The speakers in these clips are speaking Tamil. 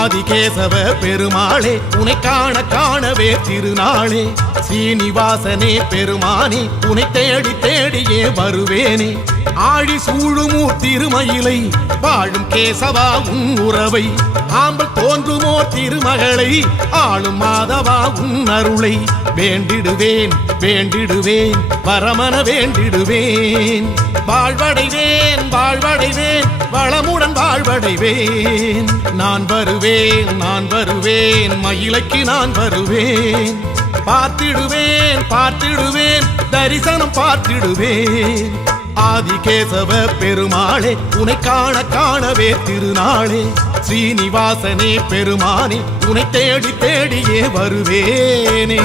ஆதிகேசவ பெருமாளே உனை காண காணவே திருநாளே. சீனிவாசனே பெருமானே உனை தேடி தேடியே வருவேனே. ஆழி சூழுமூ திருமயிலை வாழும் கேசவா உன் உறவை. ஆம்பல் தோன்றுமோ திருமகளை ஆளும் மாதவா உன் அருளை. வேண்டிடுவேன் வேண்டிடுவேன் வரமன வேண்டிடுவேன். வாழ்வடைவேன் வாழ்வடைவேன் வளமுடன் வாழ்வடைவேன். நான் வருவேன் நான் வருவேன் மயிலைக்கு நான் வருவேன். பார்த்திடுவேன் பார்த்திடுவேன் தரிசனம் பார்த்திடுவேன். ஆதிகேசவ பெருமாளே உனை காண காணவே திருநாளே. ஸ்ரீனிவாசனே பெருமானே உனை தேடி தேடியே வருவேனே.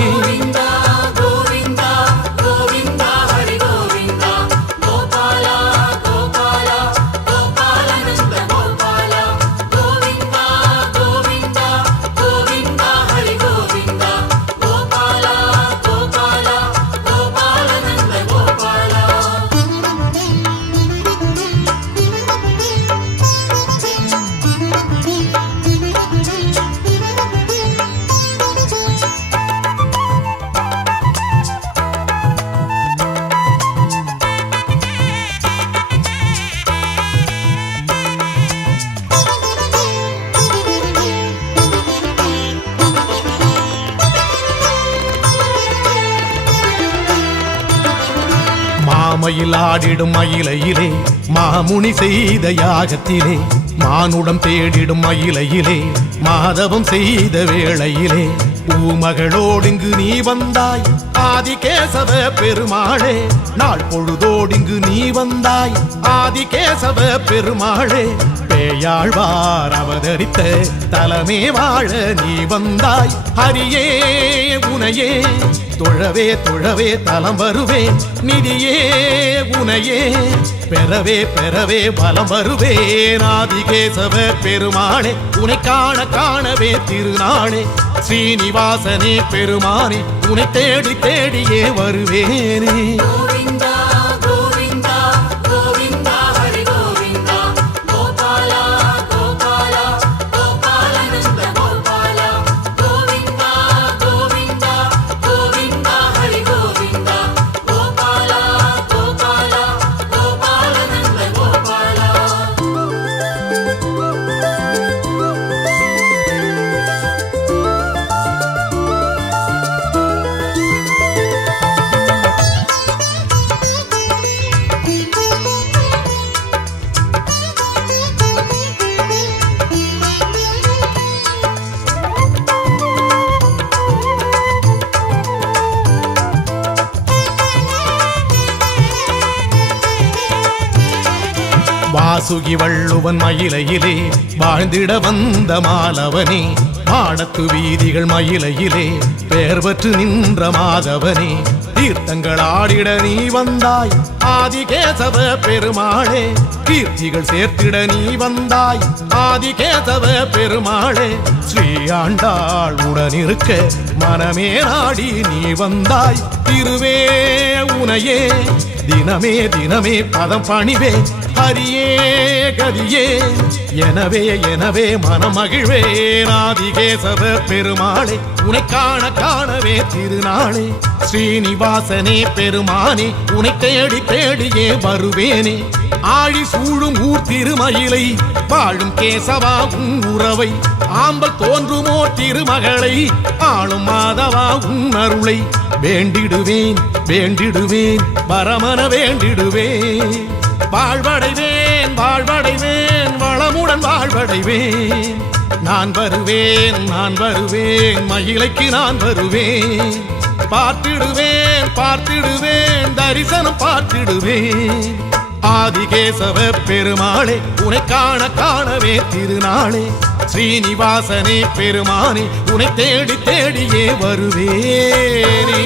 மாமையில் ஆடிடும் மயிலையிலே மாமுனி செய்த யாகத்திலே மானுடம் தேடிடும் மயிலையிலே மாதவம் செய்த வேளையிலே. பூமகளோடிங்கு நீ வந்தாய் ஆதிகேசவ பெருமாளே. நாள் பொழுதோடிங்கு நீ வந்தாய் ஆதிகேசவ பெருமாளே. பேயாழ்வார் அவதரித்த தலமே வாழ நீ வந்தாய். ஹரியே உனையே தொழவே தொழவே தலம் வருவேன் நிதியே உனையே பெறவே பெறவே பலம் வருவேன் ஆதிகேசவ பெருமானே உனை காண காணவே திருநாளே ஸ்ரீனிவாசனே பெருமானே உனை தேடி தேடியே வருவேனே. வாசுகி வள்ளுவன் மயிலையிலே வாழ்ந்திட வந்த மாலவனே. பாடத்து வீதிகள் மயிலையிலே பெயர் பெற்று நின்ற மாதவனே. தீர்த்தங்கள் ஆடிட நீ வந்தாய் ஆதிகேசவ பெருமாளே. கீர்த்திகள் சேர்த்திட நீ வந்தாய் ஆதிகேசவ பெருமாளே. ஸ்ரீ ஆண்டாள் உடனிருக்க மனமே நாடி நீ வந்தாய் திருவே உனையே. தினமே தினமே பதம் பணிவே. ஹரியே கதியே எனவே எனவே மனமகிழ்வே. நாதிகேசவ பெருமாளே உனை காண காணவே திருநாளே. ஸ்ரீனிவாசனே பெருமானே உனை தேடி தேடியே வருவேனே. ஆழி சூழும் ஊர் திருமயிலை வாழும் கேசவா உன் உறவை. ஆம்பல் தோன்றுமோ திருமகளை ஆளும் மாதவா உன் அருளை. வேண்டிடுவேன் வேண்டிடுவேன் வரமன வேண்டிடுவேன். வாழ்வடைவேன் வாழ்வடைவேன் வளமுடன் வாழ்வடைவேன். நான் வருவேன் நான் வருவேன் மயிலைக்கு நான் வருவேன். பார்த்திடுவேன் பார்த்திடுவேன் தரிசனம் பார்த்திடுவேன். ஆதிகேசவ பெருமாளே உனை காண காணவே திருநாளே. ஸ்ரீனிவாசனே பெருமானே உனை தேடி தேடியே வருவேனே.